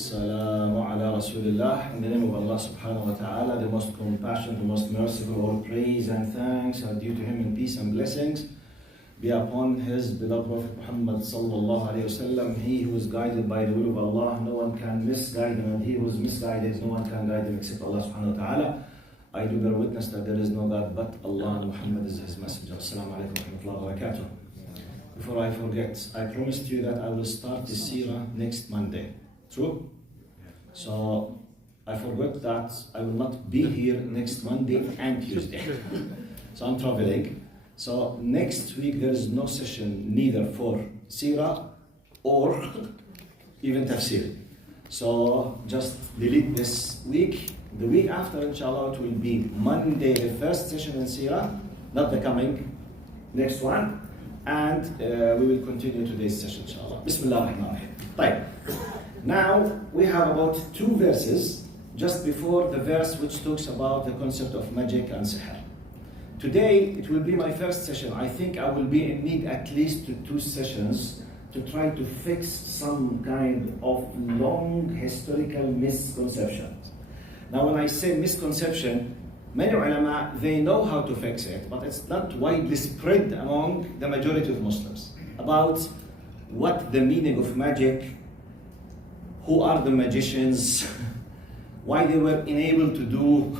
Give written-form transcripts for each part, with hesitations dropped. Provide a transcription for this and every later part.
Assalamu ala Rasulillah. In the name of Allah subhanahu wa ta'ala, the most compassionate, the most merciful, all praise and thanks are due to him, and peace and blessings be upon his beloved Prophet Muhammad sallallahu alayhi wasallam. He who is guided by the will of Allah, no one can misguide him, and he who is misguided, no one can guide him except Allah subhanahu wa ta'ala. I do bear witness that there is no God but Allah, and Muhammad is his messenger. Assalamu alaikum wa rahmatullahi wa barakatuh. Before I forget, I promised you that I will start the seerah next Monday. True? So I forgot that I will not be here next Monday and Tuesday. So I'm traveling. So next week there is no session neither for seerah or even tafsir. So just delete this week. The week after, inshallah, it will be Monday, the first session in seerah, not the coming next one. And we will continue today's session, inshallah. Bismillah ar-Rahman ar-Rahim. Now we have about 2 verses just before the verse which talks about the concept of magic and sihr. Today it will be my first session. I think I will be in need at least to 2 sessions to try to fix some kind of long historical misconceptions. Now when I say misconception, many ulama, they know how to fix it, but it's not widely spread among the majority of Muslims about what the meaning of magic, who are the magicians, why they were enabled to do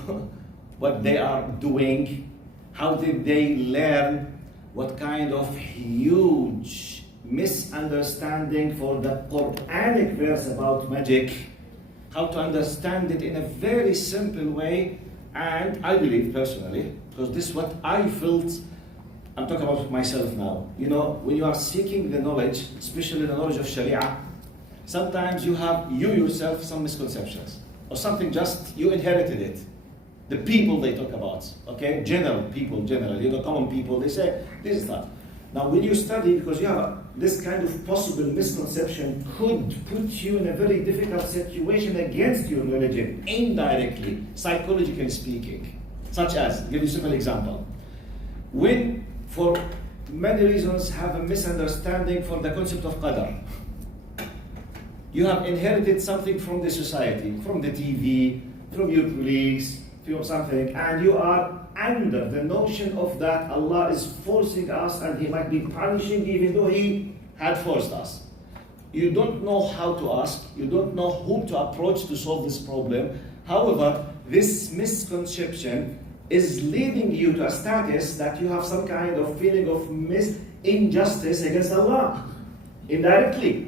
what they are doing, how did they learn, what kind of huge misunderstanding for the Quranic verse about magic, how to understand it in a very simple way. And I believe personally, because this is what I felt, I'm talking about myself now. You know, when you are seeking the knowledge, especially the knowledge of Sharia, sometimes you have, you yourself, some misconceptions. Or something just, you inherited it. The people they talk about, okay? General people, generally, the common people, they say, this is not. Now when you study, because you have this kind of possible misconception could put you in a very difficult situation against your religion, indirectly, psychologically speaking. Such as, give you a simple example. When, for many reasons, have a misunderstanding for the concept of qadar. You have inherited something from the society, from the TV, from your colleagues, from something, and you are under the notion of that Allah is forcing us and He might be punishing even though He had forced us. You don't know how to ask, you don't know whom to approach to solve this problem. However, this misconception is leading you to a status that you have some kind of feeling of injustice against Allah, indirectly.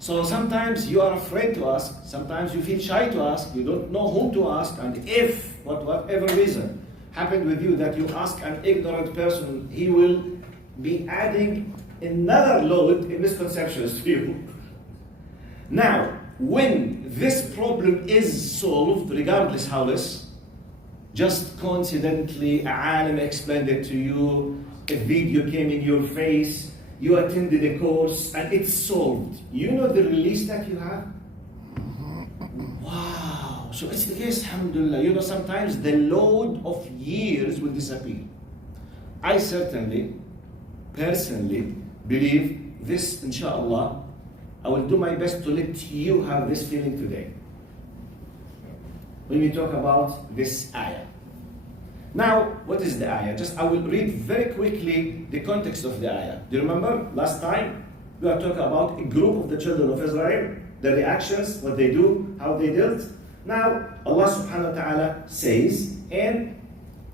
So sometimes you are afraid to ask, sometimes you feel shy to ask, you don't know whom to ask, and if, whatever reason, happened with you that you ask an ignorant person, he will be adding another load in misconceptions to you. Now, when this problem is solved, regardless how this, just coincidentally, a alim explained it to you, a video came in your face, you attended a course, and it's solved. You know the release that you have? Wow. So it's the case, alhamdulillah. You know, sometimes the load of years will disappear. I certainly, personally, believe this, inshallah. I will do my best to let you have this feeling today. When we talk about this ayah. Now, what is the ayah? Just I will read very quickly the context of the ayah. Do you remember last time we were talking about a group of the children of Israel, the reactions, what they do, how they dealt. Now, Allah subhanahu wa ta'ala says in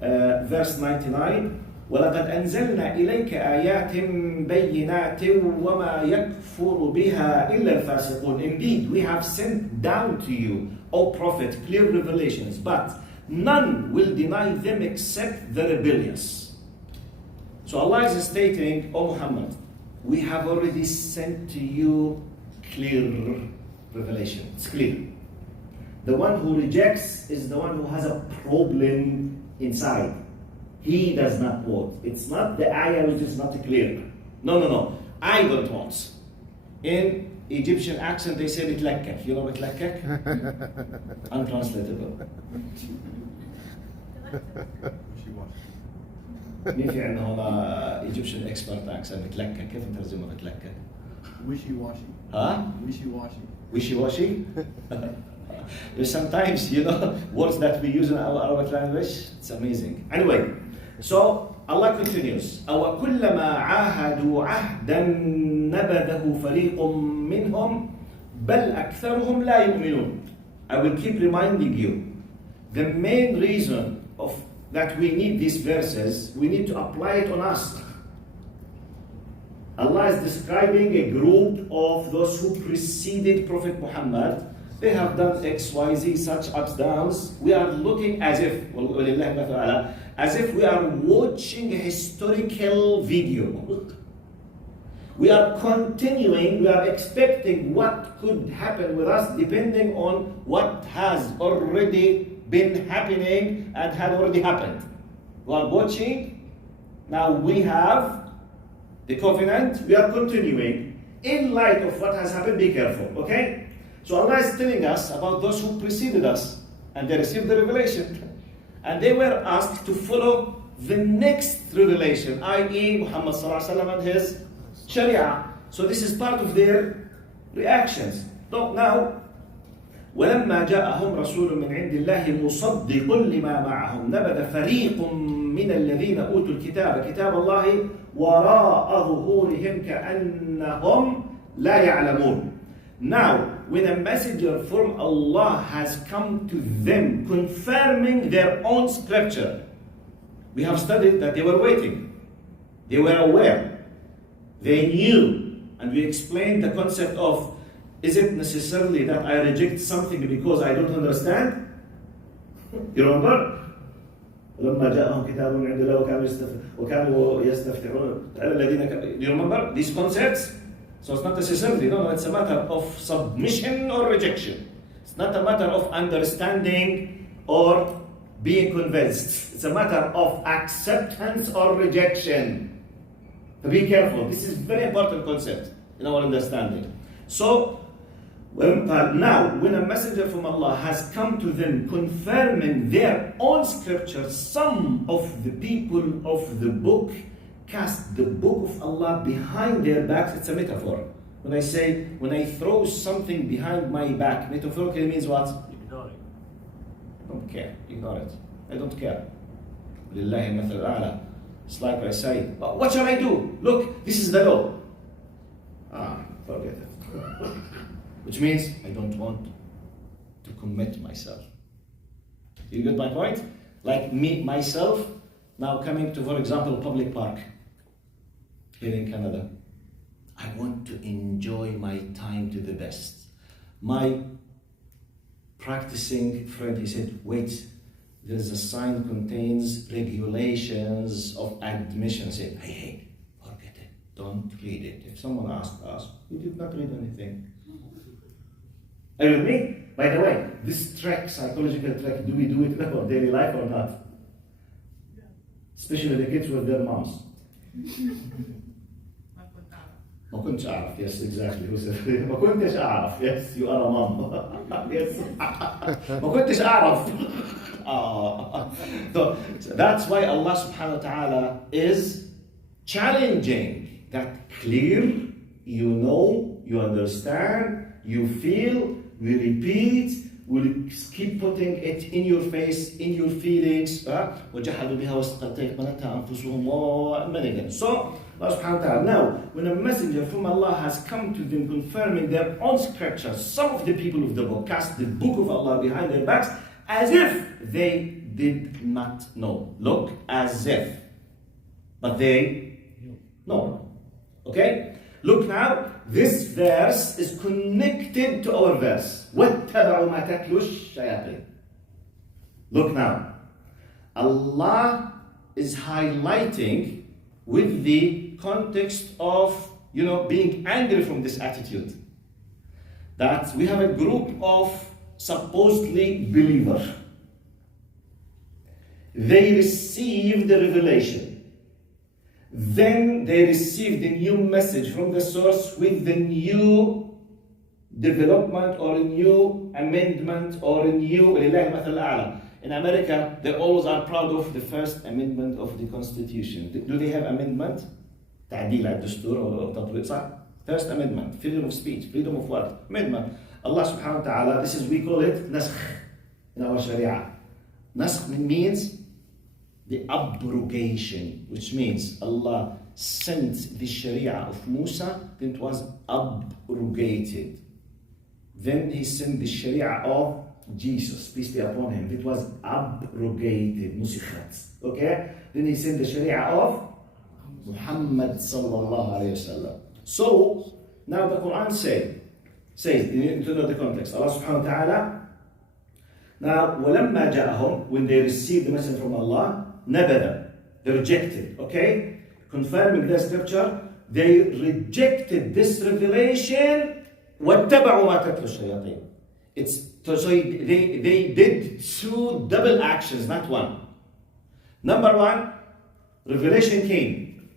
verse 99, وَلَقَدْ أَنزَلْنَا إِلَيْكَ آيَاتٍ بَيِّنَاتٍ وَمَا يَكْفُرُ بِهَا إِلَّا الْفَاسِقُونَ. Indeed, we have sent down to you, O Prophet, clear revelations, but none will deny them except the rebellious. So Allah is stating, O Muhammad, we have already sent to you clear revelation. It's clear. The one who rejects is the one who has a problem inside. He does not want. It's not the ayah which is not clear. No. I don't want. In Egyptian accent they say bitlakkak. You know bitlakkak? Untranslatable. مين في عندنا هنا Egyptian expert accent بتلكك؟ كيف نترجمها بتلكك؟ Wishy washy. ها؟ Wishy washy. wishy-washy. There's sometimes, words that we use in our Arabic language, it's amazing. Anyway, so Allah continues. أَوَكُلَّمَا عَاهَدُوا عَهْدًا نَبَذَهُ فَرِيقٌ مِّنْهُمْ بَلْ أَكْثَرُهُمْ لَا يُؤْمِنُونَ. I will keep reminding you. The main reason that we need these verses, we need to apply it on us. Allah is describing a group of those who preceded Prophet Muhammad. They have done X, Y, Z, such ups, downs. We are looking as if we are watching a historical video. We are continuing, we are expecting what could happen with us depending on what has already been happening and had already happened. We are watching, now we have the covenant, we are continuing. In light of what has happened, be careful, okay? So Allah is telling us about those who preceded us and they received the revelation. And they were asked to follow the next revelation, i.e. Muhammad and his Sharia. So this is part of their reactions. So now, وَلَمَّا جَاءَهُمْ رَسُولٌ مِّنْ عِنْدِ اللَّهِ مُصَدِّقٌ لِمَا مَعَهُمْ نَبَذَ فَرِيقٌ مِّنَ الَّذِينَ أُوتُوا الْكِتَابَ كِتَابَ اللَّهِ وَرَاءَ ظُهُورِهِمْ كَأَنَّهُمْ لَا يَعْلَمُونَ. Now, when a messenger from Allah has come to them confirming their own scripture, we have studied that they were waiting, they were aware, they knew, and we explained the concept of, is it necessarily that I reject something because I don't understand? You remember? لما جاءهم كتاب من عند الله وكانوا يستفتحون على الذين. Do you remember these concepts? So it's not necessarily, no, it's a matter of submission or rejection. It's not a matter of understanding or being convinced. It's a matter of acceptance or rejection. So be careful. This is a very important concept in our understanding. So, now, when a messenger from Allah has come to them confirming their own scriptures, some of the people of the book cast the book of Allah behind their backs. It's a metaphor. When I throw something behind my back, metaphorically means what? Ignore it. I don't care. Ignore it. I don't care. Lillahi mathal a'la. It's like I say, what shall I do? Look, this is the law. Forget it. Which means I don't want to commit myself. You get my point? Like me, myself, now coming to, for example, public park here in Canada. I want to enjoy my time to the best. My practicing friend, he said, wait, there's a sign contains regulations of admission. I said, hey, forget it. Don't read it. If someone asks us, we did not read anything. Are you with me? By the way, this trek, psychological trek, do we do it in our daily life or not? Especially the kids with their moms. ما كنتش أعرف. Yes, exactly. Who said? ما كنتش أعرف. Yes, you are a mom. Yes. ما كنتش أعرف. So that's why Allah subhanahu wa ta'ala is challenging that clear, you know, you understand, you feel, we repeat, we'll keep putting it in your face, in your feelings. وَجَحَدُوا بِهَا وَاسْتَيْقَنَتْهَا أَنفُسُهُمْ وَأَمَّنَ. So, Allah subhanahu wa ta'ala. Now, when a messenger from Allah has come to them confirming their own scriptures, some of the people of the book cast the book of Allah behind their backs as if they did not know. Look, as if. But they know. Okay? Look now, this verse is connected to our verse. وَاتَّبَعُوا مَا تَتْلُو الشَّيَاطِينُ. Look now. Allah is highlighting with the context of, being angry from this attitude. That we have a group of supposedly believers. They received the revelation. Then they received a new message from the source with the new development or a new amendment or a new. In America, they always are proud of the first amendment of the Constitution. Do they have amendment? تعديل على الدستور أو تطبيق صح? First amendment, freedom of speech, freedom of what? Amendment. Allah subhanahu wa ta'ala, this is, we call it naskh in our sharia. Naskh means the abrogation, which means Allah sent the sharia of Musa, then it was abrogated. Then he sent the sharia of Jesus, peace be upon him. It was abrogated, nusikhat. Okay? Then he sent the sharia of Muhammad sallallahu alayhi wasallam. So, now the Quran says, you need to know the context. Allah subhanahu wa ta'ala, now, وَلَمَّا جَاءَهُمْ, when they received the message from Allah, نَبَذَ, they rejected, okay? Confirming the scripture, they rejected this revelation, وَاتَّبَعُوا مَا تَتْلُو الشَّيَاطِينَ. So they did two double actions, not one. Number one, revelation came.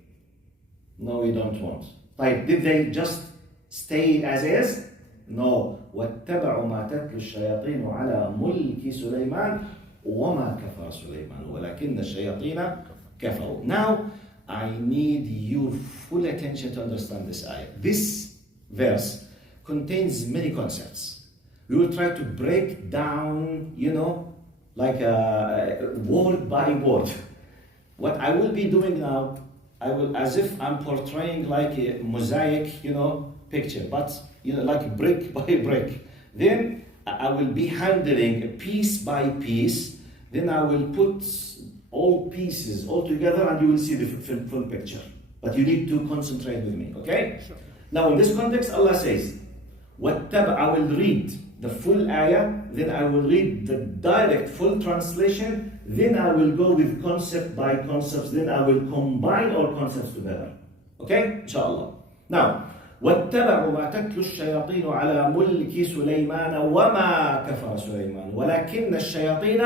No, we don't want. Like, did they just stay as is? No. وَاتَّبَعُوا مَا تَتْلُو الشَّيَاطِينُ عَلَى مُلْكِ سُلَيْمَانَ وَمَا كَفَرَ سُلَيْمَانُ وَلَكِنَّ الشَّيَاطِينَ كَفَرُوا. Now, I need your full attention to understand this ayah. This verse contains many concepts. We will try to break down, like word by word. What I will be doing now, I will, as if I'm portraying like a mosaic, picture, but like brick by brick. Then I will be handling piece by piece. Then I will put all pieces all together, and you will see the full picture. But you need to concentrate with me, okay? Sure. Now, in this context, Allah says, I will read the full ayah, then I will read the direct full translation, then I will go with concept by concepts, then I will combine all concepts together. Okay? Inshallah. Now, وَاتَّبَعُوا مَا تَتْلُو الشَّيَاطِينُ عَلَى مُلْكِ سُلَيْمَانَ وَمَا كَفَرَ سُلَيْمَانُ وَلَكِنَّ الشَّيَاطِينَ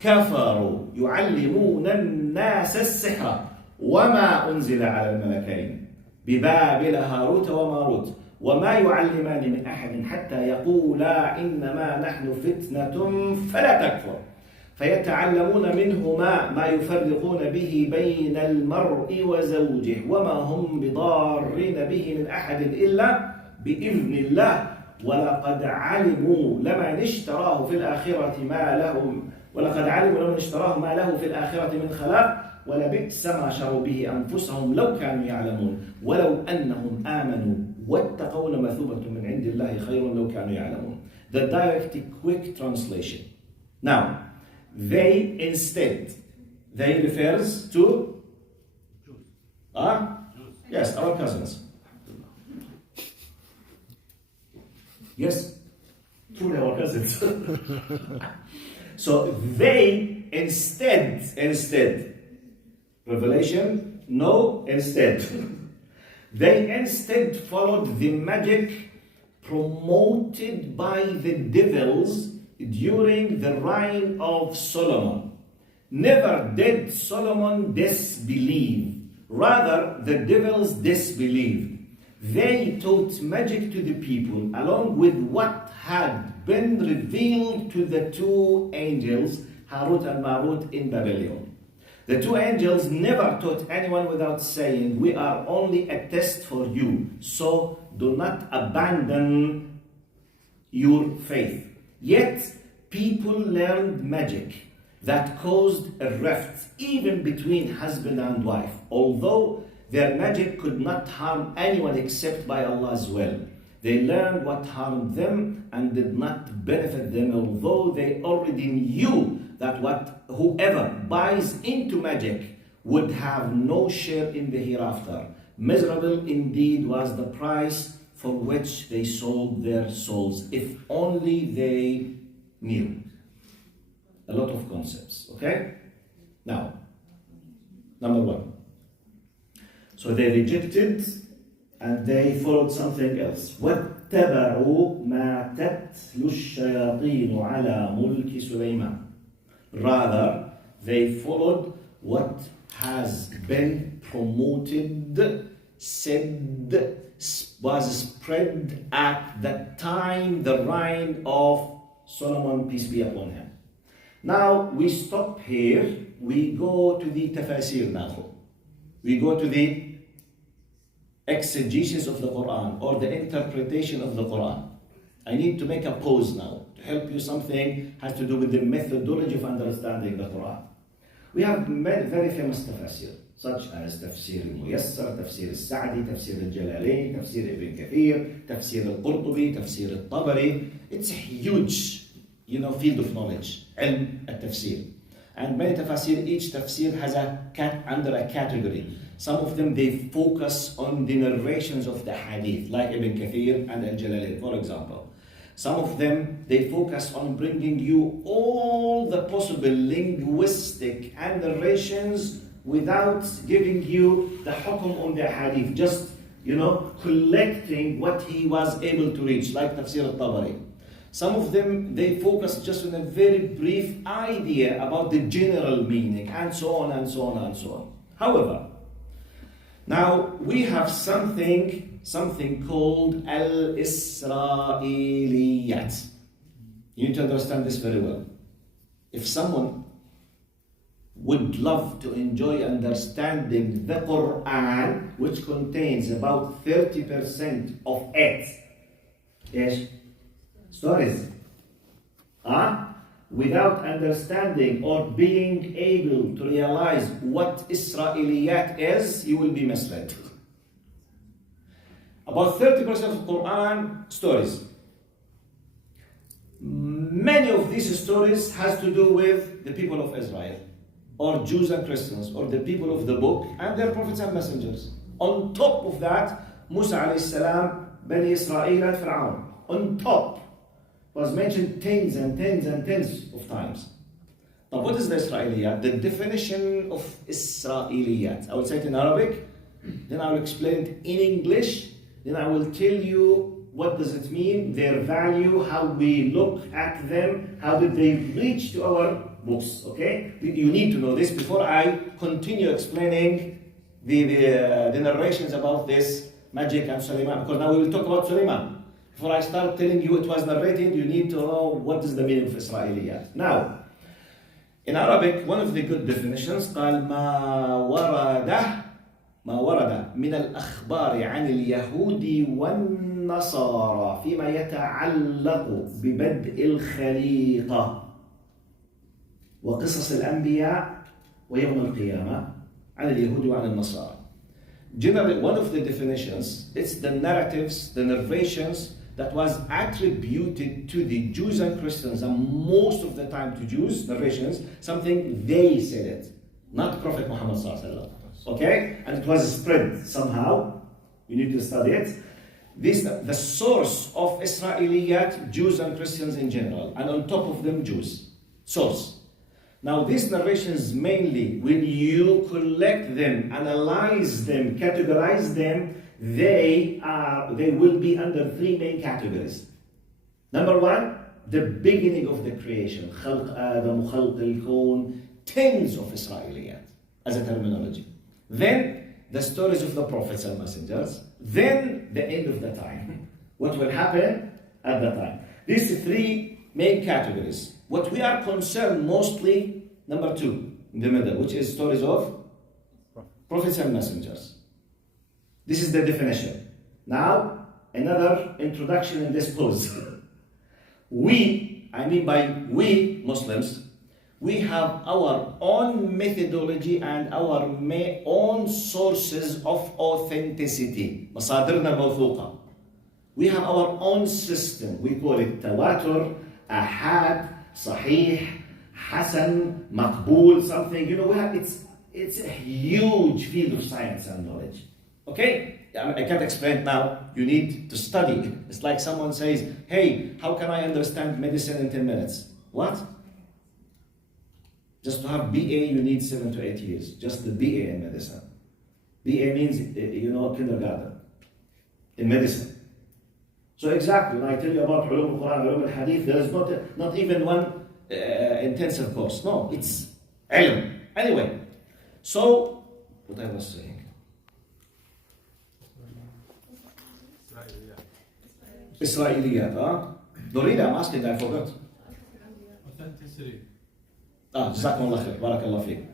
كَفَرُوا يُعَلِّمُونَ النَّاسَ السِّحْرَ وَمَا أُنزِلَ عَلَى الْمَلَكَيْنِ بِبَابِلَ هَارُوتَ وَمَارُوتَ وما يعلمان من أحد حتى يقولا إنما نحن فتنة فلا تكفر فيتعلمون منهما ما يفرقون به بين المرء وزوجه وما هم بضارين به من أحد إلا بإذن الله ولقد علموا لمن اشتراه في الآخرة ما له في الآخرة من خلاق ولبئس ما شروا به أنفسهم لو كانوا يعلمون ولو أنهم آمنوا واتقوا لمثوبة من عند الله خير لو كانوا يعلمون. The direct quick translation. Now, they refers to yes, our cousins. Yes, truly our cousins. So they instead revelation, no, instead. They instead followed the magic promoted by the devils during the reign of Solomon. Never did Solomon disbelieve. Rather, the devils disbelieved. They taught magic to the people along with what had been revealed to the two angels, Harut and Marut, in Babylon. The two angels never taught anyone without saying, "We are only a test for you, so do not abandon your faith." Yet, people learned magic that caused a rift even between husband and wife, although their magic could not harm anyone except by Allah's will. They learned what harmed them and did not benefit them, although they already knew that whoever buys into magic would have no share in the hereafter. Miserable indeed was the price for which they sold their souls, if only they knew. A lot of concepts, okay? Now, number one. So they rejected and they followed something else. وَاتَّبَعُوا مَا تَتْلُو الشَّيَاطِينُ عَلَى مُلْكِ سُلَيْمَانَ. Rather, they followed what has been promoted, said, was spread at the time, the reign of Solomon, peace be upon him. Now, we stop here. We go to the tafasir now. We go to the exegesis of the Quran or the interpretation of the Quran. I need to make a pause now to help you. Something has to do with the methodology of understanding the Quran. We have many very famous tafsir, such as Tafsir al-Muyassar, Tafsir al-Sa'di, Tafsir al-Jalalain, Tafsir ibn Kathir, Tafsir al-Qurtubi, Tafsir al-Tabari. It's a huge, field of knowledge, ilm al-Tafsir. And many tafsir, each tafsir has under a category. Some of them, they focus on the narrations of the hadith, like Ibn Kathir and al-Jalalain, for example. Some of them, they focus on bringing you all the possible linguistic and narrations without giving you the hukum on the hadith, just, collecting what he was able to reach, like Tafsir al-Tabari. Some of them, they focus just on a very brief idea about the general meaning, and so on, and so on, and so on. However, now we have something called al-Isra'iliyat. You need to understand this very well. If someone would love to enjoy understanding the Quran, which contains about 30% of it, stories, without understanding or being able to realize what Isra'iliyat is, you will be misled. About 30% of Quran stories. Many of these stories has to do with the people of Israel, or Jews and Christians, or the people of the book and their prophets and messengers. On top of that, Musa alayhi salam, Bani Israel and Fir'aun. On top was mentioned tens and tens and tens of times. Now, what is the Isra'iliyat? The definition of Isra'iliyat. I will say it in Arabic, then I will explain it in English, then I will tell you what does it mean, their value, how we look at them, how did they reach to our books, okay? You need to know this before I continue explaining the narrations about this magic and Suleiman, because now we will talk about Suleiman. Before I start telling you it was narrated, you need to know what is the meaning of Isra'iliyat. Now, in Arabic, one of the good definitions, قال ما ورد من الأخبار عن اليهود والنصارى فيما يتعلق ببدء الخليقة وقصص الأنبياء ويوم القيامة عن اليهود وعن النصارى. Generally, one of the definitions, it's the narratives, the narrations that was attributed to the Jews and Christians, and most of the time to Jews, narrations, something they said it, not Prophet Muhammad sallallahu alaihi wasallam. Okay? And it was spread somehow. You need to study it. The source of Isra'iliyat, Jews and Christians in general, and on top of them, Jews. Source. Now, these narrations mainly, when you collect them, analyze them, categorize them, they will be under three main categories. Number one, the beginning of the creation. خلق آدم, خلق الكون, tens of Isra'iliyat as a terminology. Then the stories of the prophets and messengers. Then the end of the time. What will happen at that time. These three main categories. What we are concerned mostly, number two, in the middle, which is stories of prophets and messengers. This is the definition. Now, another introduction in this pose. We Muslims, we have our own methodology and our own sources of authenticity. مصادرنا موثوقة. We have our own system. We call it tawatur, ahad, sahih, hasan, maqbool, something. It's a huge field of science and knowledge. Okay? I can't explain it now. You need to study. It's like someone says, hey, how can I understand medicine in 10 minutes? What? Just to have BA, you need 7 to 8 years. Just the BA in medicine. BA means, kindergarten in medicine. So exactly, when I tell you about ulum al-Quran, ulum al-Hadith, there is not even one intensive course. No, it's ilm. Anyway, so, what I was saying. Isra'iliyat, Dorina, I'm asking, I forgot. Authenticity. Jazakumullah khair, barakallah feek.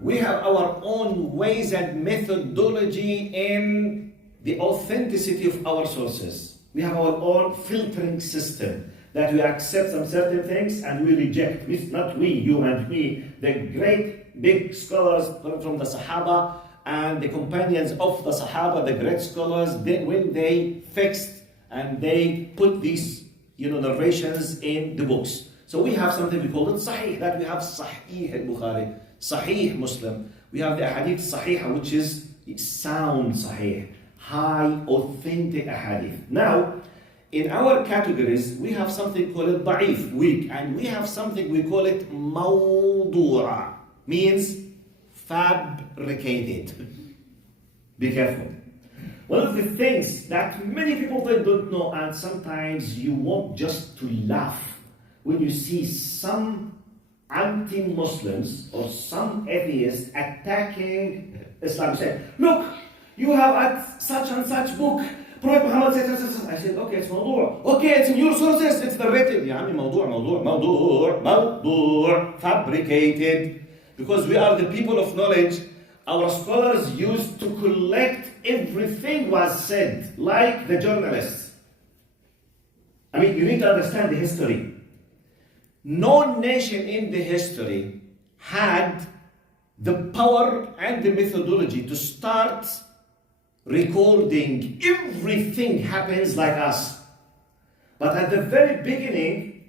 We have our own ways and methodology in the authenticity of our sources. We have our own filtering system that we accept some certain things and we reject. Not we, you and me, the great big scholars from the Sahaba and the companions of the Sahaba, the great scholars, when they fixed and they put these narrations in the books. So we have something we call it Sahih, that we have Sahih al-Bukhari, Sahih Muslim. We have the Ahadith Sahih, which is sound Sahih, high, authentic Ahadith. Now, in our categories, we have something called Da'if, weak, and we have something we call it Mawdu'a, means fabricated. Be careful. One of the things that many people don't know, and sometimes you want just to laugh when you see some anti-Muslims or some atheists attacking Islam. Say, look, you have at such and such book, Prophet Muhammad said, I said, okay, it's mawdu'. Okay, it's in your sources, it's narrated. يعني موضوع, fabricated. Because we are the people of knowledge, our scholars used to collect everything was said, like the journalists. I mean, you need to understand the history. No nation in the history had the power and the methodology to start recording everything happens like us. But at the very beginning,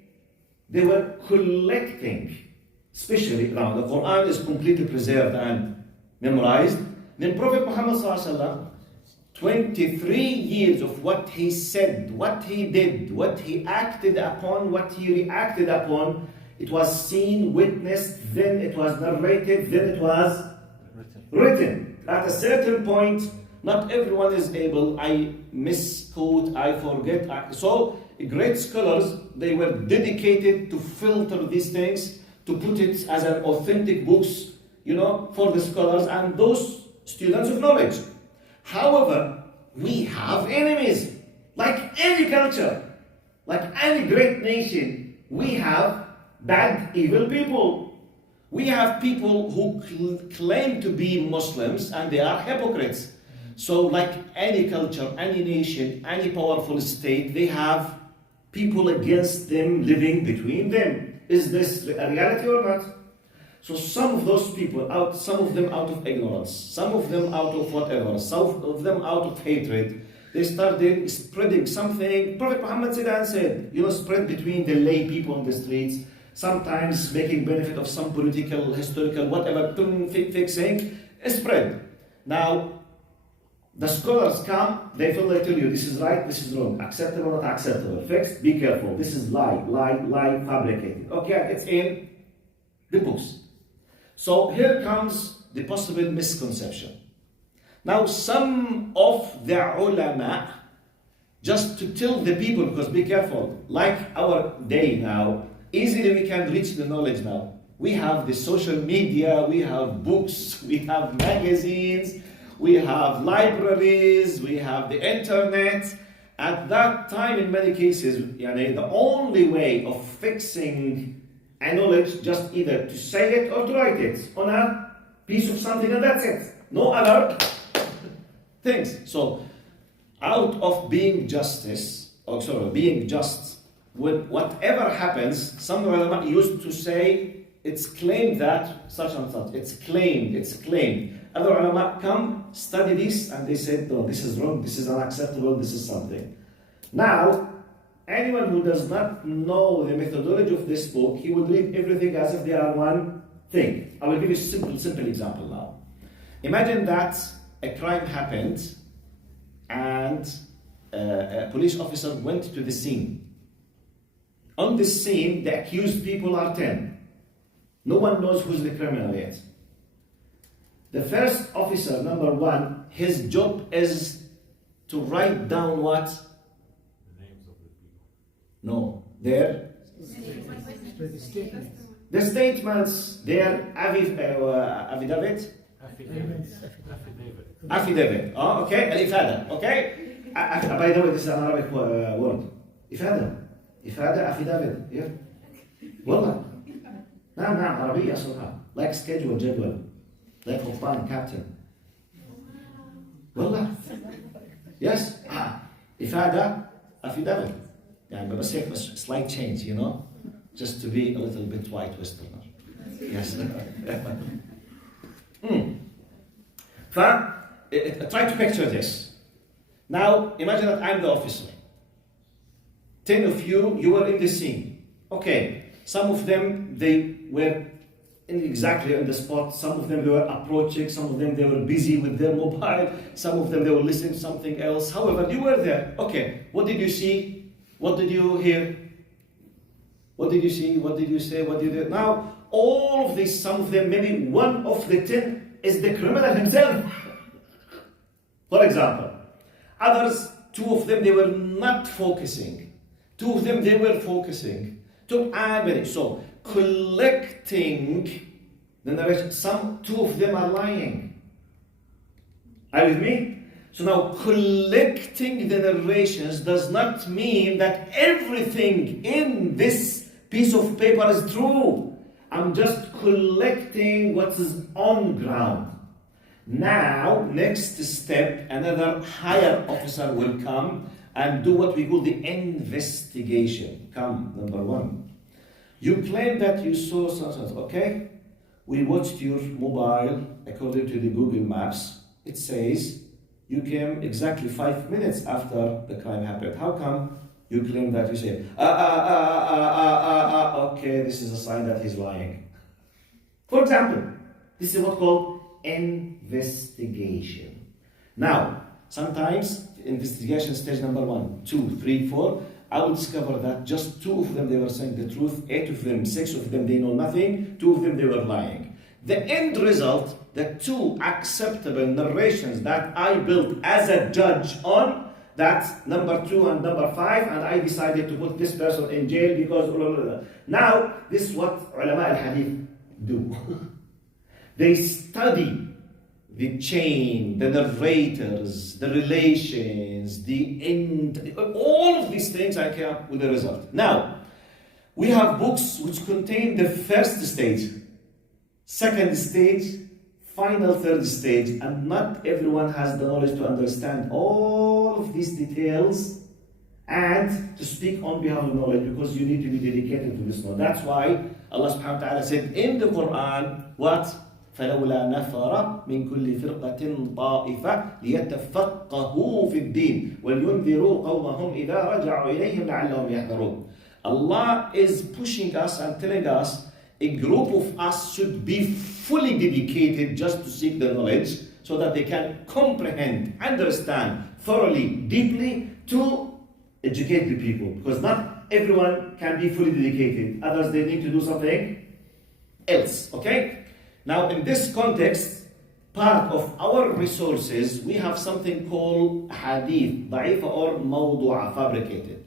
they were collecting, especially now the Quran is completely preserved and memorized. Then Prophet Muhammad ﷺ, 23 years of what he said, what he did, what he acted upon, what he reacted upon, it was seen, witnessed, then it was narrated, then it was written. At a certain point, not everyone is able, I misquote, I forget. So great scholars, they were dedicated to filter these things, to put it as an authentic books, for the scholars and those students of knowledge. However, we have enemies. Like any culture, like any great nation, we have bad, evil people. We have people who claim to be Muslims and they are hypocrites. So like any culture, any nation, any powerful state, they have people against them living between them. Is this a reality or not? So some of those people, some of them out of ignorance, some of them out of whatever, some of them out of hatred, they started spreading something. Prophet Muhammad said, spread between the lay people on the streets, sometimes making benefit of some political, historical, whatever, fixing, spread. Now, the scholars come, they tell you, this is right, this is wrong, acceptable, not acceptable, fixed, be careful, this is lie, fabricated. Okay, it's in the books. So here comes the possible misconception. Now some of the ulama, just to tell the people, because be careful, like our day now, easily we can reach the knowledge now. We have the social media, we have books, we have magazines, we have libraries, we have the internet. At that time, in many cases, the only way of fixing a knowledge, just either to say it or to write it on a piece of something, and that's it. No other things. So, out of being just, with whatever happens, some ulama used to say, it's claimed that such and such. It's claimed. Other ulama come, study this, and they said, no, this is wrong, this is unacceptable, this is something. Now, anyone who does not know the methodology of this book, he will read everything as if they are one thing. I will give you a simple example now. Imagine that a crime happened and a police officer went to the scene. On this scene, the accused people are 10. No one knows who's the criminal yet. The first officer, number one, his job is to write down what? The names of the people. No, their the statements, their affidavit. Affidavit. Oh, okay. Al-ifada. Okay. By the way, this is an Arabic word. Ifada. Affidavit. Yeah. والله. نعم عربية أصلها. Like schedule, جدول. Like قبطان, captain. والله. Yes. إفادة affidavit. يعني بس هيك بس slight change, you know, just to be a little bit white westerner. Yes. Try to picture this. Now imagine that I'm the officer. 10 of you were in the scene. Okay, some of them they were exactly on the spot. Some of them they were approaching. Some of them they were busy with their mobile. Some of them they were listening to something else. However, you were there. Okay, what did you see? What did you hear? What did you see? What did you say? What did you do? Now, all of these, some of them, maybe one of the 10 is the criminal himself. For example, others, 2 of them, they were not focusing. 2 of them, they were focusing. So, collecting the narration, 2 of them are lying. Are you with me? So now, collecting the narrations does not mean that everything in this piece of paper is true. I'm just collecting what is on ground. Now, next step, another higher officer will come and do what we call the investigation. Come, number 1. You claim that you saw something. Okay, we watched your mobile according to the Google Maps. It says you came exactly 5 minutes after the crime happened. How come you claim that? You say, okay, this is a sign that he's lying. For example, this is what's called investigation. Now, sometimes investigation stage number 1, 2, 3, 4, I will discover that just 2 of them they were saying the truth, 8 of them, 6 of them they know nothing, 2 of them they were lying. The end result, the 2 acceptable narrations that I built as a judge on, that's number 2 and number 5, and I decided to put this person in jail because now this is what ulama al-hadith do. They study the chain, the narrators, the relations, the end, all of these things, I came up with a result. Now, we have books which contain the first stage, second stage, final third stage, and not everyone has the knowledge to understand all of these details and to speak on behalf of knowledge, because you need to be dedicated to this knowledge. That's why Allah subhanahu wa ta'ala said in the Quran, what? فلولا نفر من كل فرقة طائفة ليتفقهوا في الدين ولينذروا قومهم إذا رجعوا إليهم لعلهم يحذرون. Allah is pushing us and telling us a group of us should be fully dedicated just to seek the knowledge so that they can comprehend, understand thoroughly, deeply to educate the people. Because not everyone can be fully dedicated. Others, they need to do something else. Okay? Now, in this context, part of our resources, we have something called hadith, da'ifa or mawdu'a, fabricated.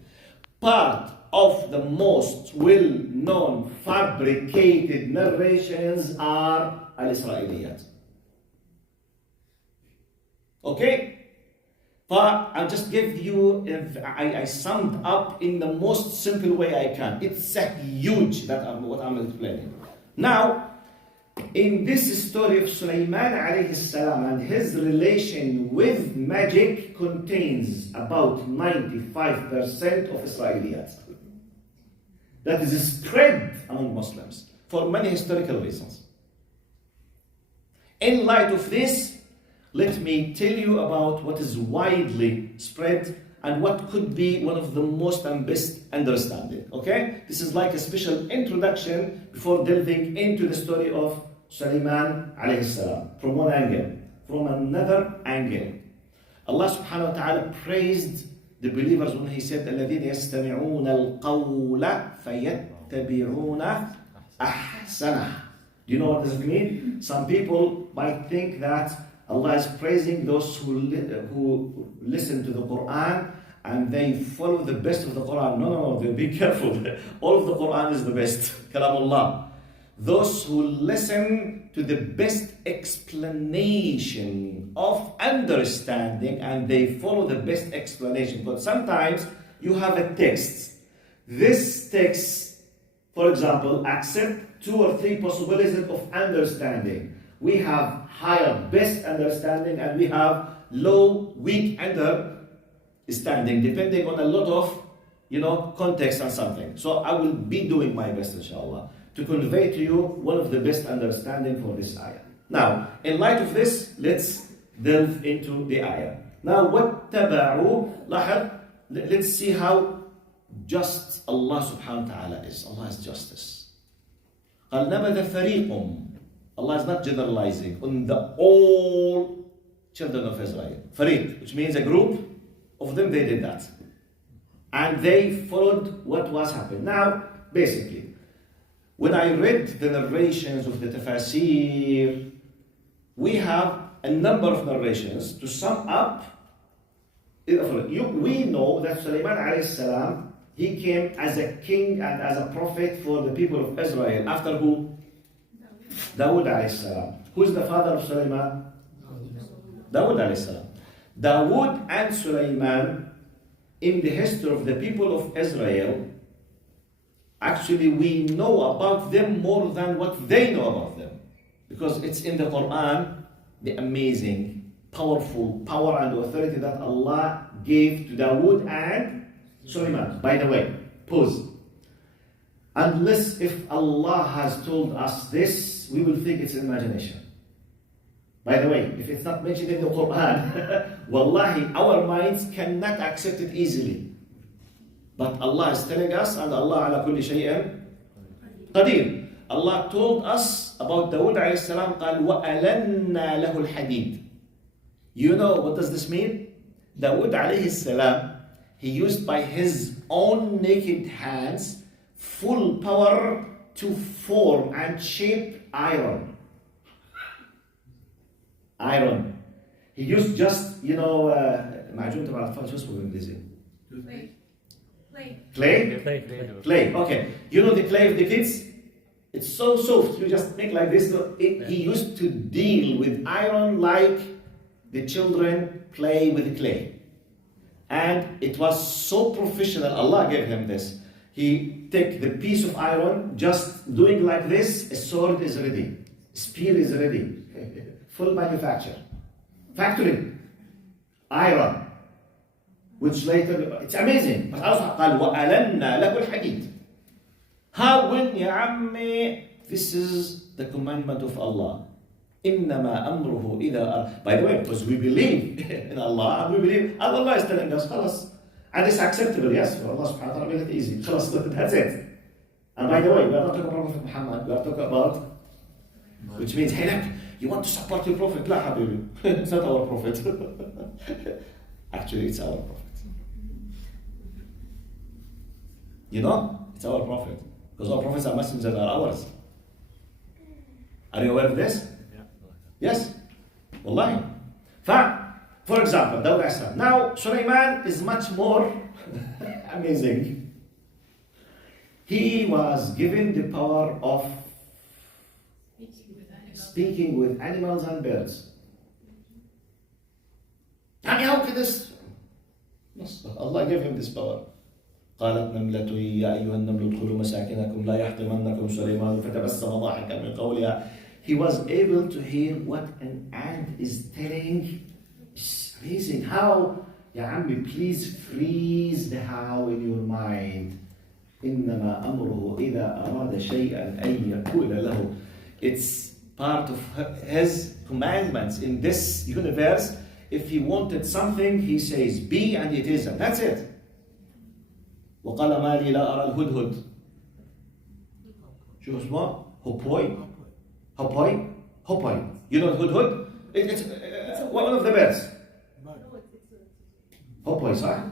Part of the most well-known fabricated narrations are al-Isra'iliyat. Okay? I'll just give you, I summed up in the most simple way I can. It's a huge, what I'm explaining. Now, in this story of Sulaiman alayhi salam and his relation with magic contains about 95% of Israeliyat. That is spread among Muslims for many historical reasons. In light of this, let me tell you about what is widely spread and what could be one of the most and best understanding. Okay? This is like a special introduction before delving into the story of Sulaiman alayhi salam. From one angle. From another angle. Allah subhanahu wa ta'ala praised the believers when He said, الَّذِينَ يَسْتَمِعُونَ الْقَوْلَ فَيَتَّبِعُونَ أَحْسَنَهُ. Do you know what does it mean? Some people might think that Allah is praising those who listen to the Quran and they follow the best of the Quran. No, be careful. All of the Quran is the best. Kalamullah. Those who listen to the best explanation of understanding and they follow the best explanation. But sometimes you have a text. This text, for example, accept 2 or 3 possibilities of understanding. We have higher, best understanding, and we have low, weak standing, depending on a lot of, context and something. So I will be doing my best, inshallah, to convey to you one of the best understanding for this ayah. Now, in light of this, let's delve into the ayah. Now, وَاتَّبَعُوا, let's see how just Allah subhanahu wa ta'ala is. Allah is justice. قَالْ نَبَذَ فَرِيقٌ. Allah is not generalizing on the all children of Israel. Fariq, which means a group of them, they did that. And they followed what was happening. Now, basically, when I read the narrations of the tafasir, we have a number of narrations. To sum up, we know that Sulaiman alayhi salam, he came as a king and as a prophet for the people of Israel. After who? Dawood alayhi salam. Who is the father of Sulaiman? Dawood alayhi salam. Dawood and Sulaiman, in the history of the people of Israel, actually we know about them more than what they know about them. Because it's in the Quran, the amazing, powerful power and authority that Allah gave to Dawood and Sulaiman. By the way, pause. Unless if Allah has told us this, we will think it's imagination. By the way, if it's not mentioned in the Quran, wallahi, our minds cannot accept it easily. But Allah is telling us, and Allah ala kulli shay'in qadir. Allah told us about Dawood alayhi salam, قال وَأَلَنَّا لَهُ الْحَدِيدِ. You know what does this mean? Dawood alayhi salam, he used by his own naked hands full power to form and shape iron. Iron. He used just, معجون تبع الأطفال شو اسمه بالإنجليزي؟ Clay. Okay. You know the clay of the kids? It's so soft. You just make like this. He used to deal with iron like the children play with clay. And it was so professional. Allah gave him this. He take the piece of iron, just doing like this, a sword is ready. Spear is ready. Full manufacture. Factory. Iron. Which later, it's amazing. But also, قال وَأَلَنَّا لَهُ الْحَدِيدِ. How when يا عمي, this is the commandment of Allah. إِنَّمَا أَمْرُهُ إِذَا By the way, because we believe in Allah, and we believe, and Allah is telling us, خلاص. And it's acceptable, yes, for Allah subhanahu wa ta'ala, make it easy. خلاص, that's it. And by the way, we are not talking about Prophet Muhammad, we are talking about, which means, hey look, you want to support your Prophet? لا حبيبي, it's not our Prophet. Actually, it's our Prophet. You know, it's our Prophet. Because our prophets are messengers are ours. Are you aware of this? Yeah. Yes. Wallahi. For example, Dawud Aslam. Now, Sulaiman is much more amazing. He was given the power of speaking with animals and birds. I mean, how could this? Yes, Allah gave him this power. قالت نملة يا أيها النمل ادخلوا مساكنكم لا يحطمنكم سليمان فتبسم ضاحكا من قولها. He was able to hear what an ant is telling. It's amazing. How? يا عمي, please freeze the how in your mind. إنما أمره إذا أراد شيئا أن يقول له. It's part of his commandments in this universe. If he wanted something, he says be, and it is, and that's it. وقال ما لي لا أرى الهدهد. شو اسمه؟ هوبوي. You know hudhud? It's one of the birds. هوبوي صح؟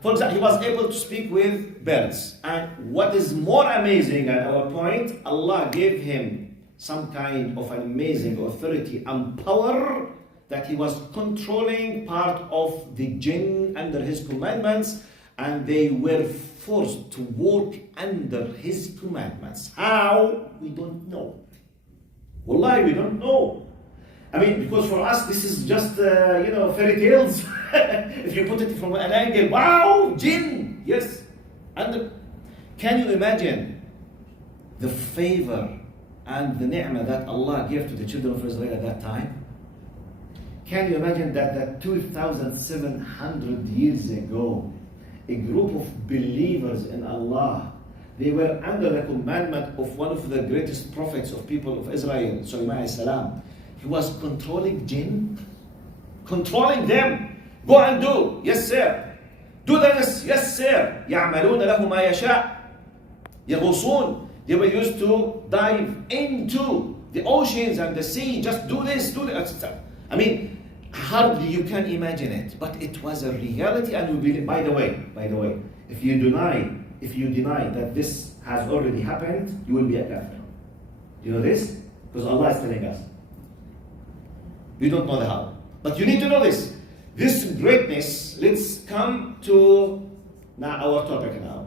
For example, he was able to speak with birds. And what is more amazing at our point, Allah gave him some kind of an amazing authority and power that he was controlling part of the jinn under his commandments, and they were forced to work under his commandments. How? We don't know. Wallahi, we don't know. I mean, because for us, this is just, fairy tales. If you put it from an angle, wow, jinn, yes. And Can you imagine the favor and the ni'mah that Allah gave to the children of Israel at that time? Can you imagine that 2,700 years ago, a group of believers in Allah, they were under the commandment of one of the greatest prophets of people of Israel, Sulaiman alayhi salam. He was controlling jinn, controlling them. Go and do, yes sir. Do this, yes sir. يعملون له ما يشاء. يغوصون. They were used to dive into the oceans and the sea. Just do this, do that. I mean, hardly you can imagine it, but it was a reality. And we believe. By the way, if you deny that this has already happened, you will be a kafir. You know this? Because Allah is telling us. You don't know the how. But you need to know this. This greatness, let's come to now our topic now.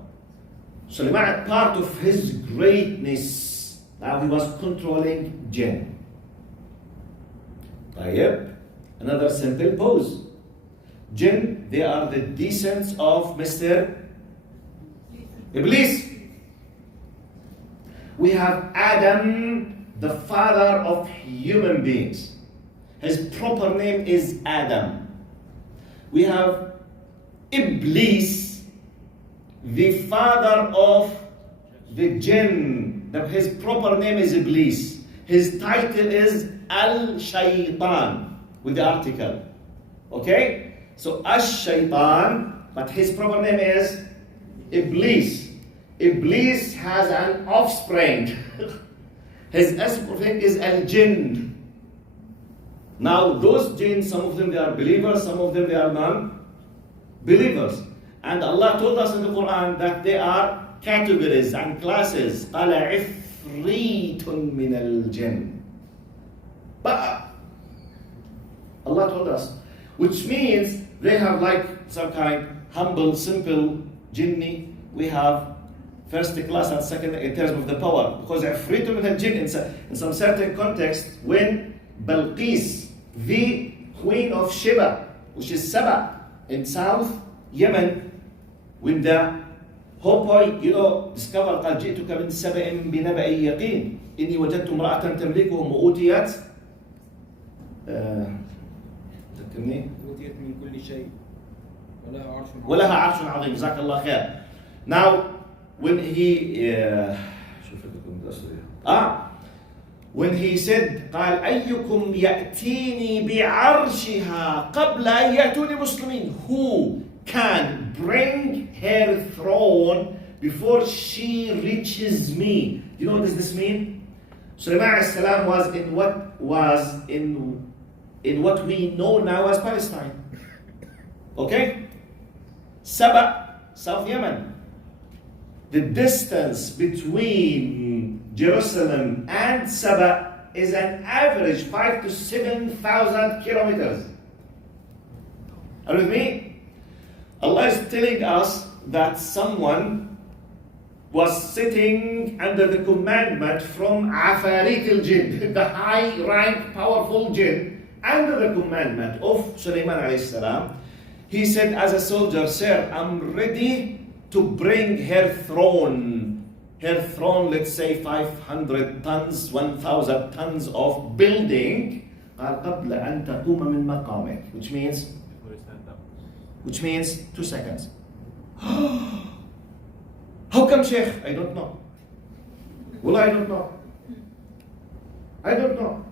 Sulaiman, part of his greatness, now he was controlling jinn. طيب, another simple pose. Jinn, they are the descendants of Mr. Iblis. We have Adam, the father of human beings. His proper name is Adam. We have Iblis, the father of the jinn. His proper name is Iblis. His title is Al-Shaytan, with the article. Okay? So Al-Shaytan, but his proper name is Iblis. Iblis has an offspring. His offspring is Al-Jinn. Now those jinn, some of them they are believers, some of them they are non-believers. And Allah told us in the Quran that they are categories and classes. قَالَ عِفْرِيتٌ مِّنَ الْجِنِّ. But Allah told us, which means they have like some kind humble, simple jinni. We have first class and second in terms of the power. Because عِفْرِيتٌ مِّنَ الْجِنِّ in some certain context, when Balqis, the queen of Sheba, which is Saba in South Yemen, when the whole boy, discovered قال جئتك من سبأ بنبأ يقين إني وجدت امرأة تملكهم وأوتيت أوتيت من كل شيء ولها عرش عظيم. جزاك الله خير. Now when he when he said قال أيكم يأتيني بعرشها قبل أن يأتوني مسلمين, who can bring her throne before she reaches me? You know what does this mean? Sulaiman alayhi salam was in what we know now as Palestine. Okay? Saba, South Yemen. The distance between Jerusalem and Saba is an average 5,000 to 7,000 kilometers. Are you with me? Allah is telling us that someone was sitting under the commandment from Afarit al-Jinn, the high rank, powerful jinn, under the commandment of Sulaiman alayhi salam. He said as a soldier, sir, I'm ready to bring her throne. Her throne, let's say 500 tons, 1,000 tons of building. قبل أن تقوم من مقامك, which means 2 seconds. How come, Sheikh? I don't know. Well, I don't know. I don't know.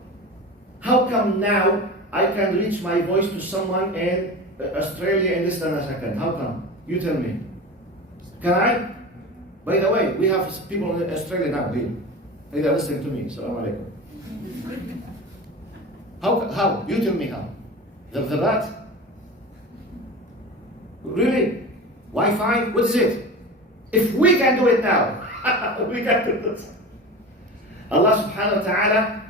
How come now I can reach my voice to someone in Australia in less than a second? How come? You tell me. Can I? By the way, we have people in Australia now here. They are listening to me. Assalamu alaikum. How? You tell me how. The rat? Really? Wi-Fi? What is it? If we can do it now, we can do this. Allah subhanahu wa ta'ala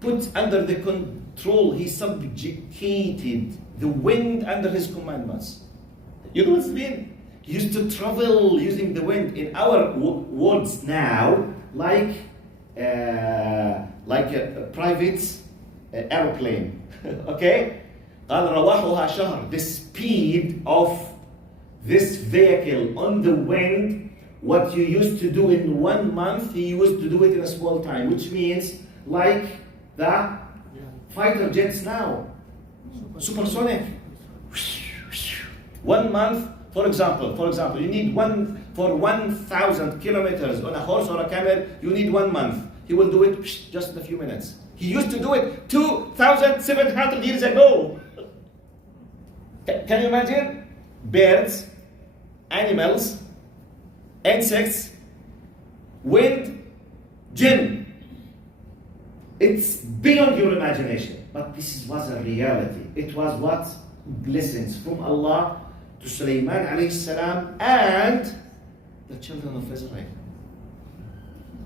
put under the control, He subjugated the wind under His commandments. You know what it means? He used to travel using the wind. In our words now, like a private airplane. Okay? قال رواحها شهر. The speed of this vehicle on the wind what you used to do in 1 month, he used to do it in a small time, which means like the fighter jets now, supersonic. 1 month, for example, you need for 1,000 kilometers on a horse or a camel, you need 1 month. He will do it just in a few minutes. He used to do it 2,700 years ago. Can you imagine? Birds, animals, insects, wind, jinn. It's beyond your imagination. But this was a reality. It was what? Blessings from Allah to Sulaiman alayhi salam and the children of Israel.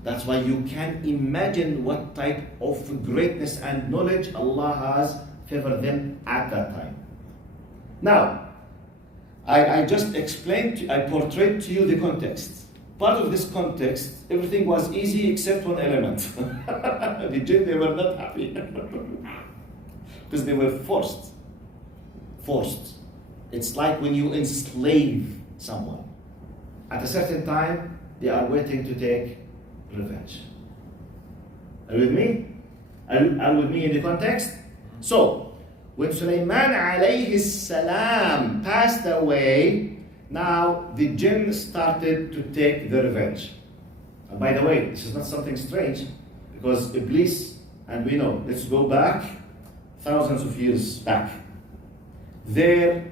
That's why you can imagine what type of greatness and knowledge Allah has favored them at that time. Now, I just explained, I portrayed to you the context. Part of this context, everything was easy except one element. The jinn, they were not happy. Because they were forced. It's like when you enslave someone. At a certain time, they are waiting to take revenge. Are you with me? Are you with me in the context? So, when Sulaiman alayhi salam passed away, now the jinn started to take the revenge. And by the way, this is not something strange, because Iblis, and we know, let's go back thousands of years back. Their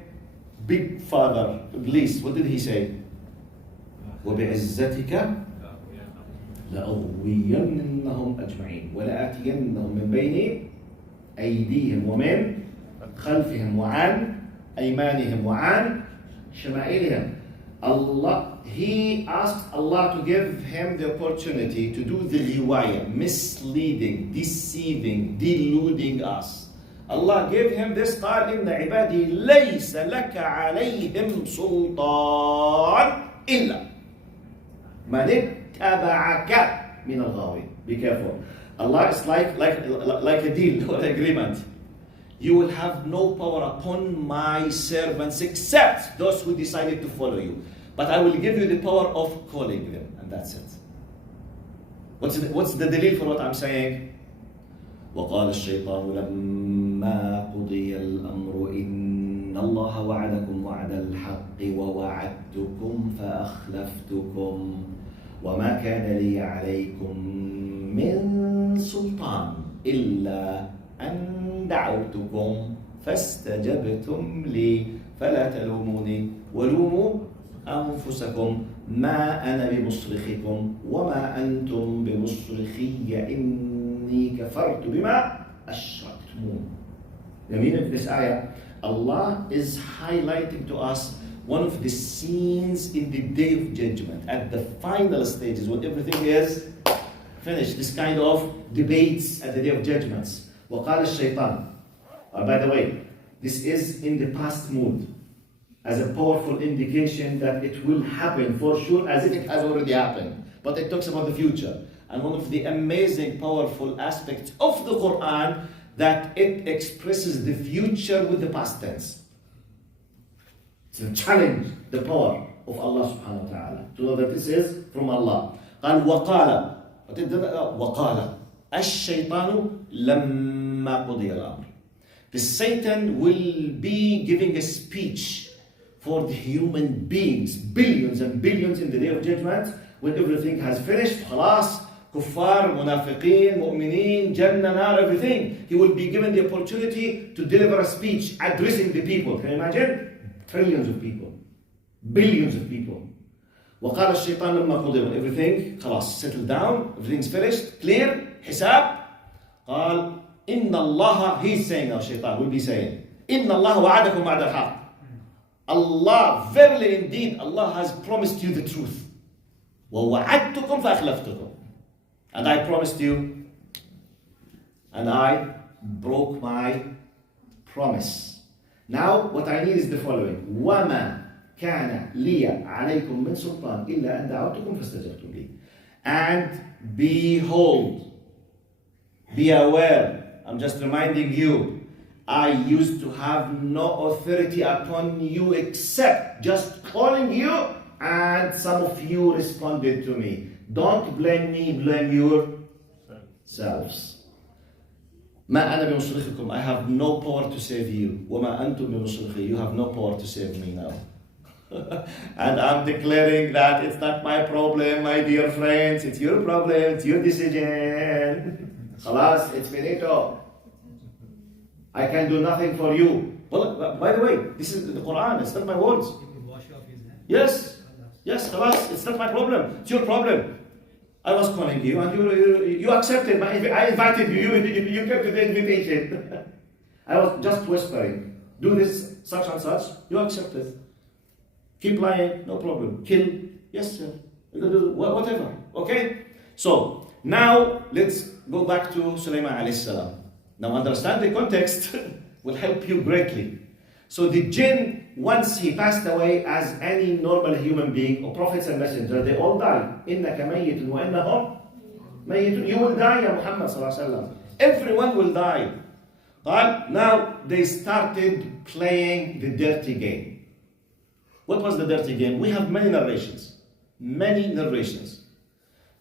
big father, Iblis, what did he say? وَبِعِزَّتِكَ لأغوينهم أجمعين ولآتينهم من بين أيديهم ومن خلفهم وعن أيمانهم وعن شمائلهم. Allah, he asked Allah to give him the opportunity to do the riwayah, misleading, deceiving, deluding us. Allah gave him this, قال إن عبادي ليس لك عليهم سلطان إلا من اتبعك من الغاوين. Be careful. Allah is like a deal or agreement. You will have no power upon my servants except those who decided to follow you. But I will give you the power of calling them, and that's it. What's the delil for what I'm saying? وقال الشيطان لما قضي الأمر إن الله وعدكم وعد الحق ووعدتكم فأخلفتكم وما كان لي عليكم من سلطان إلا أن دعوتكم فاستجبتم لي فلا تلوموني ولوموا أنفسكم ما أنا بمصرخكم وما أنتم بمصرخي إني كفرت بما أشركتمون. The meaning of this ayah, Allah is highlighting to us one of the scenes in the day of judgment, at the final stages when everything is finished, this kind of debates at the day of judgments. وقال الشيطان. By the way, this is in the past mood, as a powerful indication that it will happen for sure, as if it has already happened. But it talks about the future. And one of the amazing, powerful aspects of the Quran, that it expresses the future with the past tense. To challenge the power of Allah subhanahu wa ta'ala, to know that this is from Allah. قال وقال الشيطان لما قضي الأمر. The Satan will be giving a speech for the human beings, billions and billions in the day of judgment, when everything has finished. خلاص, kuffar, munafiqeen, mu'mineen, jannah, nar, everything. He will be given the opportunity to deliver a speech addressing the people. Can you imagine? Trillions of people, billions of people. وقال الشيطان لما قضي, when everything خلاص settled down, everything's finished, clear, حساب. قال إن الله, he's saying now, Shaitan will be saying, إن الله وعدكم وعد الحق. Allah, verily indeed, Allah has promised you the truth. ووعدتكم فأخلفتكم. And I promised you, and I broke my promise. Now, what I need is the following. وَمَا كَانَ لِيَ عَلَيْكُمْ مِنْ سُلْطَانٍ إِلَّا أَنْ دَعَوْتُكُمْ فَاسْتَجَبْتُمْ لِي. And behold, be aware, I'm just reminding you, I used to have no authority upon you except just calling you and some of you responded to me. Don't blame me, blame yourselves. ما أنا بمصرخكم. I have no power to save you. وما أنتم بمصرخي. You have no power to save me now. And I'm declaring that it's not my problem, my dear friends. It's your problem. It's your decision. خلاص, it's finito. I can do nothing for you. Well, by the way, this is the Quran. It's not my words. Yes. Yes, خلاص. It's not my problem. It's your problem. I was calling you and you accepted. I invited you. You kept the invitation. I was just whispering. Do this, such and such. You accepted. Keep lying. No problem. Kill. Yes, sir. Whatever. Okay? So, now let's go back to Sulaiman alayhi salam. Now understand the context will help you greatly. So the jinn, once he passed away as any normal human being or prophets and messengers, they all die. إِنَّكَ مَيِّتٌ وَإِنَّهُمْ مَيِّتٌ. You will die, Ya Muhammad sallallahu alaihi wasallam. Everyone will die. But now they started playing the dirty game. What was the dirty game? We have many narrations. Many narrations.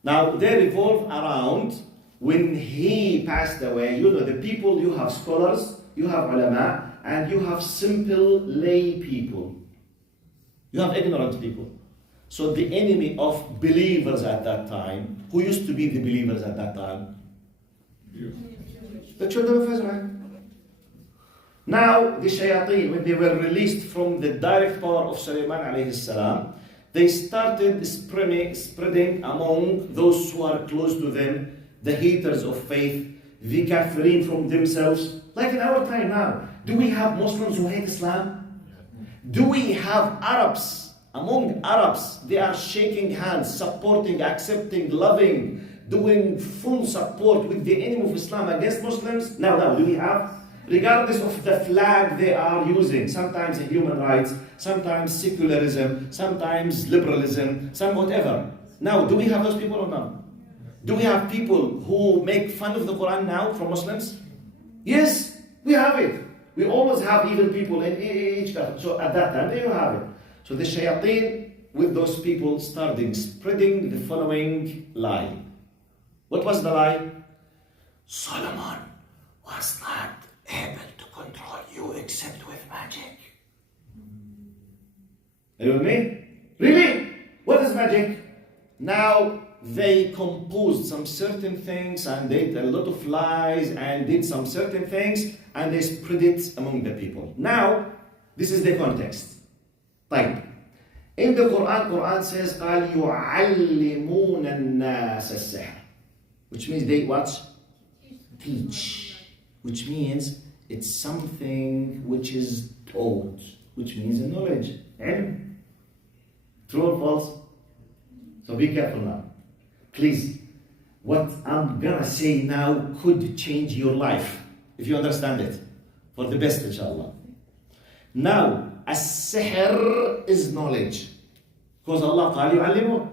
Now they revolve around when he passed away. You know, the people, you have scholars, you have ulama, and you have simple lay people. You have ignorant people. So the enemy of believers at that time, who used to be the believers at that time? The children of Israel. Now the shayateen, when they were released from the direct power of Sulaiman alayhi salam, they started spreading among those who are close to them, the haters of faith, the kafirin from themselves. Like in our time now, do we have Muslims who hate Islam? Do we have Arabs? Among Arabs, they are shaking hands, supporting, accepting, loving, doing full support with the enemy of Islam against Muslims? Now, do we have? Regardless of the flag they are using, sometimes human rights, sometimes secularism, sometimes liberalism, some whatever. Now, do we have those people or not? Do we have people who make fun of the Quran now from Muslims? Yes, we have it. We always have evil people in each country. So at that time, you have it. So the shayateen with those people started spreading the following lie. What was the lie? Solomon was not able to control you except with magic. Are you with me? Really? What is magic? Now they composed some certain things and did a lot of lies and did some certain things and they spread it among the people. Now, this is the context. طيب. In the Quran says قال يعلمون الناس السحر, which means they what? Teach. Which means it's something which is taught, which means a knowledge. علم. True or false? So be careful now. Please, what I'm gonna say now could change your life if you understand it for the best, inshallah. Now, as-sihr is knowledge, because Allah قال يعلمه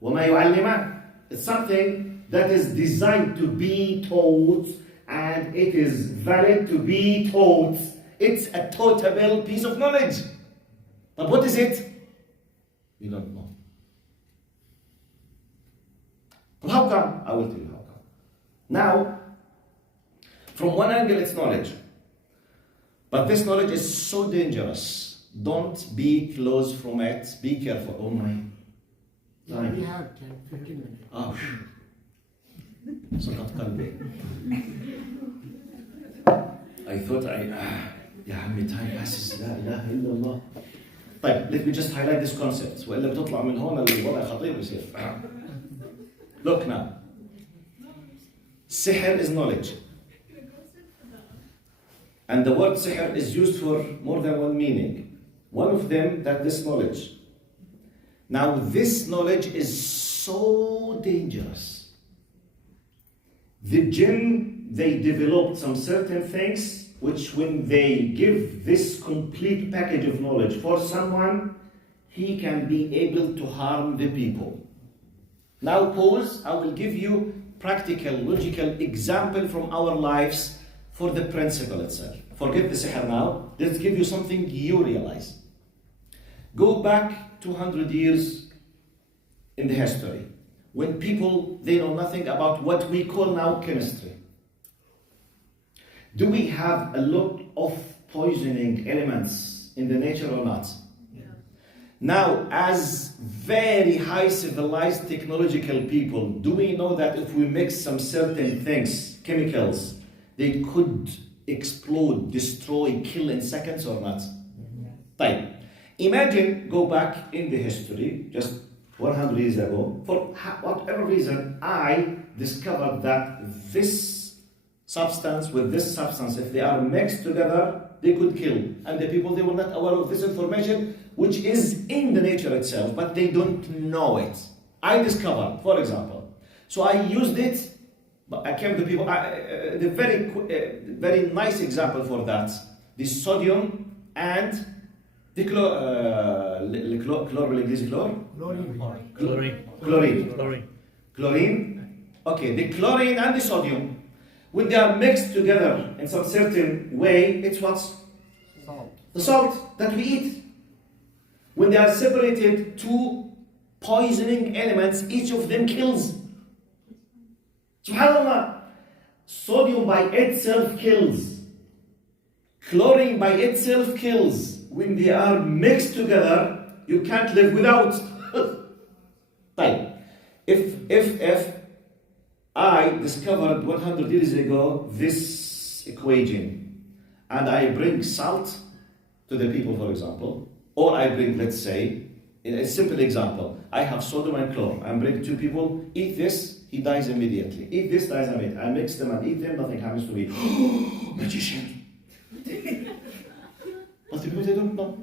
وما يعلمان. It's something that is designed to be taught and it is valid to be taught. It's a tautable piece of knowledge. But what is it? You don't know. How come? I will tell you how come. Now, from one angle it's knowledge. But this knowledge is so dangerous. Don't be close from it. Be careful. Oh my. We have 10, 15 minutes. Oh. سقط قلبي. I thought يا عمي time passes. لا إله إلا الله. طيب, let me just highlight this concept. وإلا بتطلع من هون الوضع خطير بيصير. Look now. Sihr is knowledge. And the word sihr is used for more than one meaning. One of them, that this knowledge. Now this knowledge is so dangerous. The jinn, they developed some certain things which when they give this complete package of knowledge for someone, he can be able to harm the people. Now pause, I will give you practical, logical example from our lives for the principle itself. Forget the sihr now, let's give you something you realize. Go back 200 years in the history, when people, they know nothing about what we call now chemistry. Do we have a lot of poisoning elements in the nature or not? Yeah. Now, as very high civilized technological people, do we know that if we mix some certain things, chemicals, they could explode, destroy, kill in seconds or not? Right. Imagine, go back in the history, just 100 years ago, for whatever reason, I discovered that this substance with this substance, if they are mixed together, they could kill. And the people, they were not aware of this information, which is in the nature itself, but they don't know it. I discovered, for example. So I used it, but I came to people, the very nice example for that, the sodium and the chlorine. Okay, the chlorine and the sodium, when they are mixed together in some certain way, it's what's? Salt. The salt that we eat. When they are separated, two poisoning elements, each of them kills. SubhanAllah. Sodium by itself kills. Chlorine by itself kills. When they are mixed together, you can't live without. Right. If I discovered 100 years ago this equation, and I bring salt to the people, for example, or I bring, let's say, in a simple example, I have sodium and chlorine. I bring two people, eat this, he dies immediately. Eat this, dies immediately. I mix them and eat them, nothing happens to me. Magician. But the people, they don't know.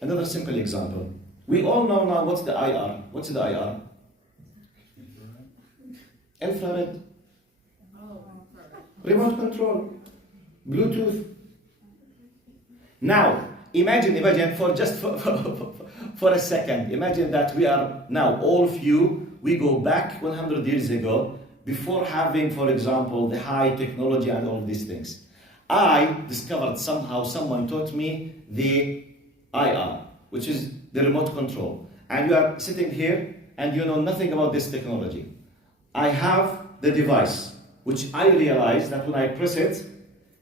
Another simple example. We all know now what's the IR. What's the IR? Infrared. Remote control. Bluetooth. Now, imagine for a second, imagine that we are now, all of you, we go back 100 years ago, before having, for example, the high technology and all these things. I discovered somehow, someone taught me the IR, which is the remote control. And you are sitting here and you know nothing about this technology. I have the device, which I realize that when I press it,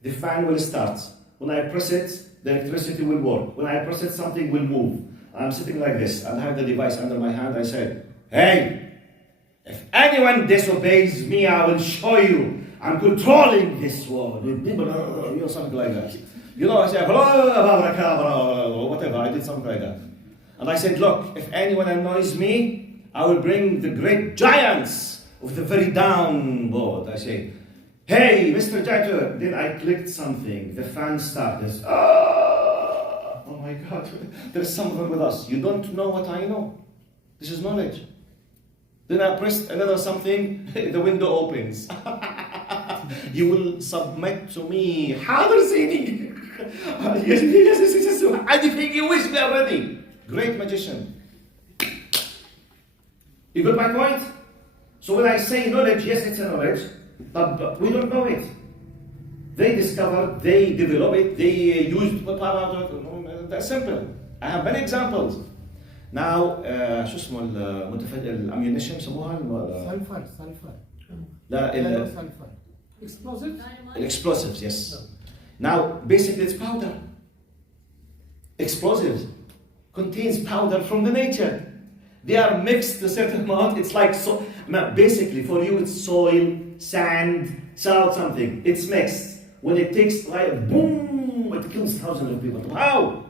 the fan will start. When I press it, the electricity will work. When I press it, something will move. I'm sitting like this and I have the device under my hand. I said, hey, if anyone disobeys me, I will show you. I'm controlling this world. You know, something like that. You know, I said, whatever, I did something like that. And I said, look, if anyone annoys me, I will bring the great giants of the very downboard. I say, hey, Mr. Giant. Then I clicked something. The fan started. Oh my God, there's someone with us. You don't know what I know. This is knowledge. Then I pressed another something, the window opens. You will submit to me. حاضر سيدي. Yes. Anything you wish, we are ready. Great magician. You got my point? So when I say knowledge, yes, it's a knowledge, but we don't know it. They discovered, they developed it, they used. That's simple. I have many examples. Now, شو اسمه الاميونيشن يسموها Sulfur. لا Sulfur. Explosives? explosives, yes. Now, basically it's powder. Explosives contains powder from the nature. They are mixed to a certain amount. It's like, so basically for you it's soil, sand, salt, something. It's mixed. When it takes like boom, it kills thousands of people. How?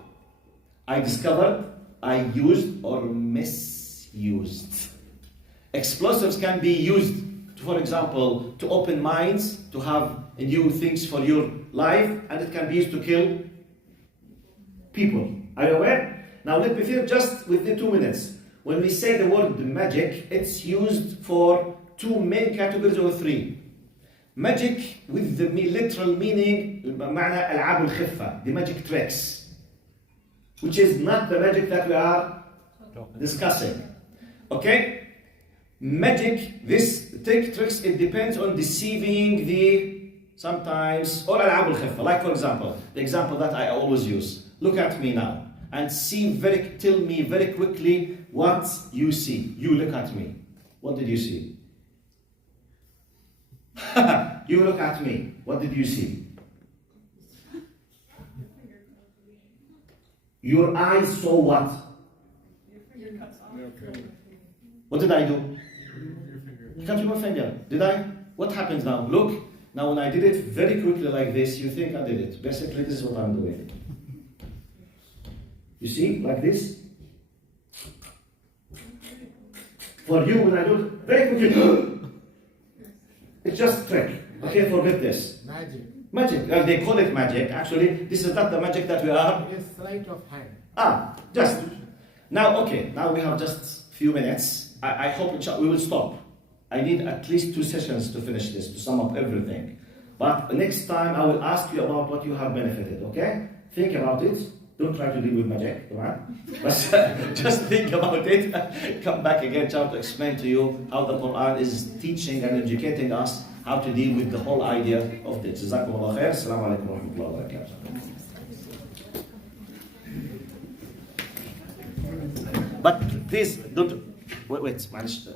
I discovered I used or misused. Explosives can be used, for example, to open minds, to have new things for your life, and it can be used to kill people. Are you aware? Now let me finish just within 2 minutes. When we say the word magic, it's used for two main categories or three. Magic with the literal meaning, معنى ألعاب الخفة, the magic tricks, which is not the magic that we are discussing. Okay? Magic, this tricks, it depends on deceiving the sometimes, or ألعاب الخفة. Like for example, the example that I always use. Look at me now. and tell me very quickly what you see. You look at me. What did you see? You look at me. What did you see? Your eyes saw what? What did I do? You can't move my finger. Did I? What happens now? Look. Now when I did it very quickly like this, you think I did it. Basically, this is what I'm doing. You see? Like this. For you, when I do it very quickly, it's just a trick. Okay, forget this. Magic. Magic. They call it magic. Actually, this is not the magic that we are. Yes, sleight of hand. Just. Now, okay. Now we have just a few minutes. I hope we will stop. I need at least 2 sessions to finish this, to sum up everything. But next time I will ask you about what you have benefited, okay? Think about it. Don't try to deal with magic, right? But just think about it. Come back again, try to explain to you how the Quran is teaching and educating us how to deal with the whole idea of this. Jazakumullah khair. Assalamu alaikum wa rahmatullahi wa barakatuh. But please don't wait, معلش.